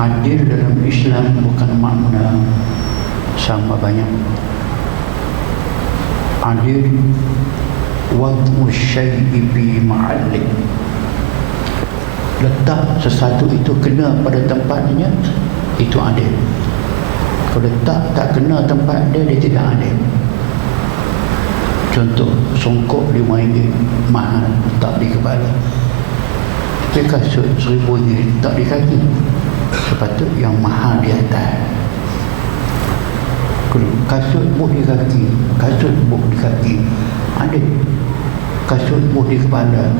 adil dalam Islam bukan makna sama banyak. Adil wad'u syai'i fi ma'alli letak sesuatu itu kena pada tempatnya itu adil. Kalau letak tak kena tempat dia dia tidak adil. Contoh songkok di ringgit mahal tak di kepala. Tapi kasut seribu ringgit tak di kaki sepatut yang mahal di atas. Kasut buh di kaki kasut buh di kaki. Ada kasut buh di kepala.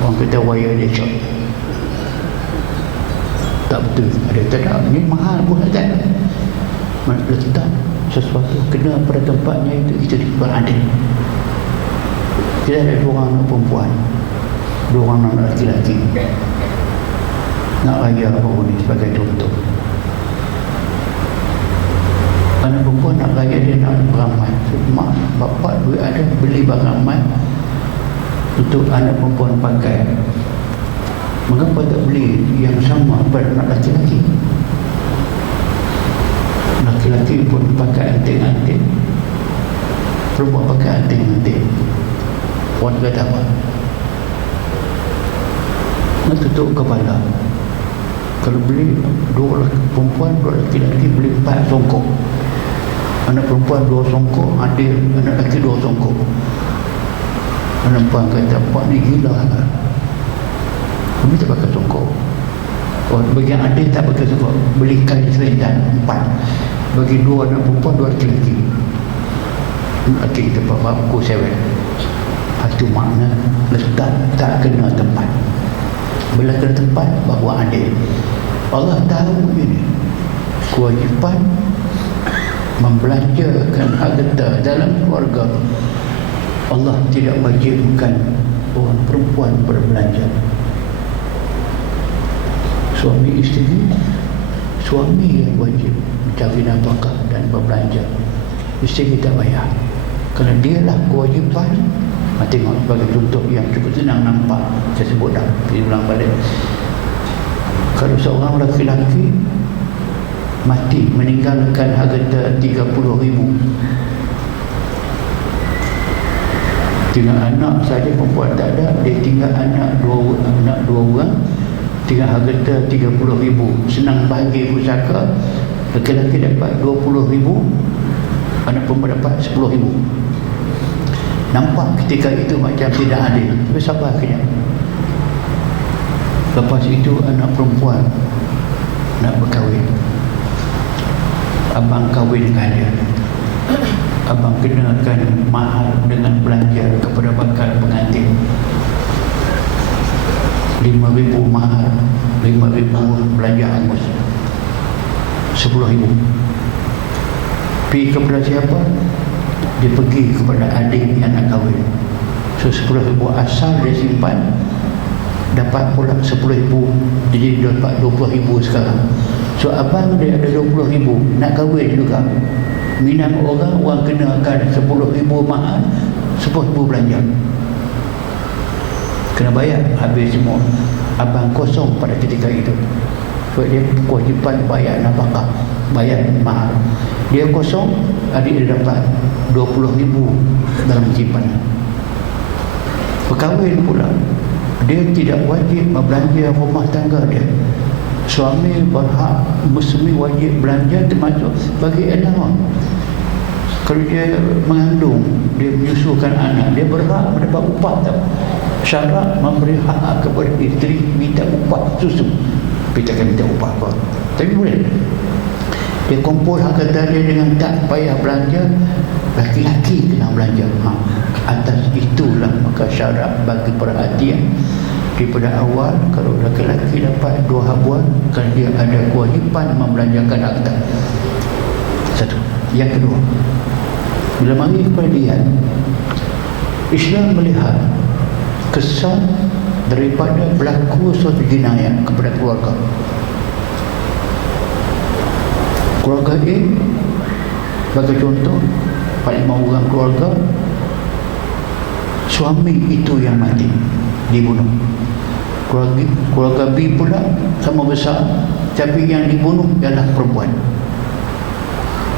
Orang kata wire dia short tak betul. Ada tak ada? Ni mahal pun tak letak sesuatu kena pada tempatnya itu itu beradil kita ada. Dua orang perempuan. Dua orang lelaki-lelaki nak raya apa pun ni sebagai contoh. Anak perempuan nak raya dia nak beramal. Mak bapak duit ada beli barang amal untuk anak perempuan pakai. Mengapa tak beli yang sama? Pada anak lelaki-lelaki lelaki pun pakai anting-anting perempuan pakai anting-anting puan kata apa? Nak tutup kepala kalau beli dua perempuan dua lelaki-lelaki beli empat songkok. Anak perempuan dua songkok adik anak lelaki dua songkok. Anak perempuan kata pak ni gila kan kami tak pakai songkok. Oh, bagi adik tak pakai songkok beli kain selendang empat. Bagi dua anak perempuan dua lelaki lelaki kita bapak aku sewek itu makna letak tak kena tempat kena tempat bahawa adil Allah tahu ini kewajipan membelanjakan harta dalam keluarga. Allah tidak wajibkan orang perempuan berbelanja. Suami isteri suami yang wajib mencari nafkah dan berbelanja. Isteri kita bayar. Kerana dia lah kewajipan tengok sebagai contoh yang cukup senang nampak saya sebut dah saya ulang balik. Kalau seorang lelaki-lelaki mati meninggalkan harta 30 ribu. Tinggal anak saja perempuan tak ada dia tinggal anak dua anak dua orang tinggal harta 30 ribu. Senang bagi pusaka lelaki-lelaki dapat 20 ribu anak perempuan dapat 10 ribu nampak ketika itu macam tidak adil. Tapi sabar kejap lepas itu anak perempuan nak berkahwin. Abang kahwin dengan dia. Abang kenakan mahal dengan belanja kepada bakal pengantin. Lima ribu mahal lima ribu belanja hangus sepuluh ribu. Pergi kepada siapa dia pergi kepada adik yang nak kahwin. So sepuluh ribu asal dia simpan dapat pula sepuluh ribu. Jadi dia dapat dua puluh ribu sekarang. So abang dia ada dua puluh ribu. Nak kahwin juga. Minat orang orang kenakan sepuluh ribu mahal sepuluh ribu belanja. Kena bayar habis semua. Abang kosong pada ketika itu. So dia kewajipan bayar nafkah bayar mahal. Dia kosong adik dia dapat 20 ribu dalam simpanan. Berkahwin pula dia tidak wajib membelanja rumah tangga dia. Suami berhak muslim wajib belanja termasuk bagi anak kalau dia mengandung dia menyusukan anak dia berhak mendapat upah tak syarat memberi hak kepada isteri minta upah susu. Kita akan minta upah apa tapi boleh dia kumpul harta dia dengan tak payah belanja laki-laki kena belanja? Ha. atas itulah maka syarat bagi perhatian. Daripada awal kalau laki-laki dapat dua habuan kan dia ada kewajipan membelanjakan harta satu. Yang kedua bila mari dia Islam melihat kesan daripada berlaku suatu jenayah kepada keluarga keluarga A sebagai contoh lima orang keluarga suami itu yang mati dibunuh. Keluarga, keluarga B pula sama besar tapi yang dibunuh ialah perempuan.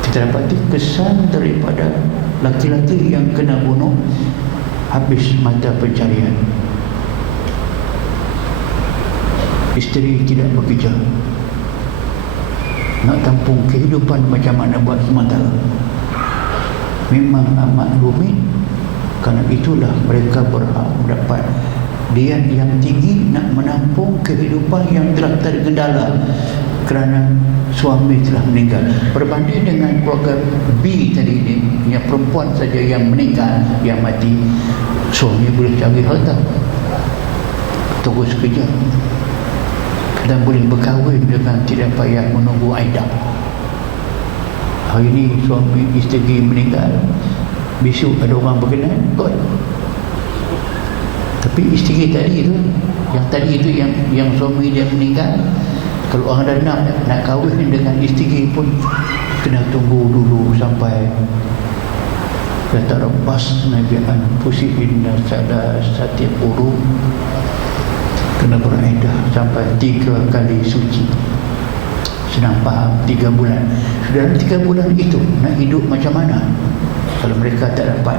Kita dapati kesan daripada laki-laki yang kena bunuh habis mata pencarian. Isteri tidak bekerja nak tampung kehidupan macam mana buat sementara memang amat rumit. Kerana itulah mereka berhak mendapat diat yang tinggi nak menampung kehidupan yang telah tergendala kerana suami telah meninggal. Berbanding dengan keluarga B tadi ini yang perempuan saja yang meninggal yang mati suami boleh cari harta. Terus kerja dan boleh berkahwin dengan tidak payah menunggu aidah hari ini suami isteri meninggal. Besok ada orang berkenan kot. Tapi isteri tadi tu yang tadi itu yang yang suami dia meninggal kalau orang dah nak nak kahwin dengan isteri pun kena tunggu dulu sampai yatarabas nabi anfusihin sada sati uru kena beredah sampai tiga kali suci. Senang faham tiga bulan. Sudah tiga bulan itu nak hidup macam mana? Kalau mereka tak dapat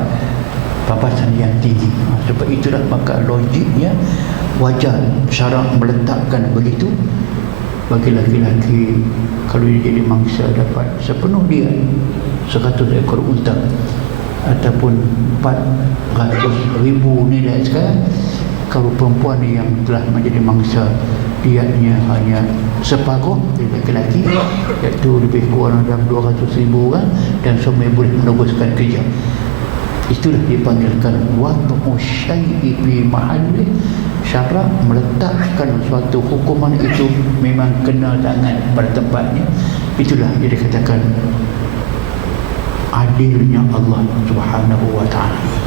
papasan yang tinggi. Ha, sebab itulah maka logiknya wajar syarak meletakkan begitu bagi laki-laki kalau dia jadi mangsa dapat sepenuh dia 100 ekor unta ataupun 400 ribu nilai sekarang kalau perempuan yang telah menjadi mangsa diatnya hanya separuh dari laki-laki iaitu lebih kurang dalam 200 ribu orang dan suami boleh meneruskan kerja. Itulah dipanggilkan wad'u syai'i fi mahalli syarak meletakkan suatu hukuman itu memang kena sangat pada tempatnya. Itulah yang dikatakan adilnya Allah Subhanahu wa taala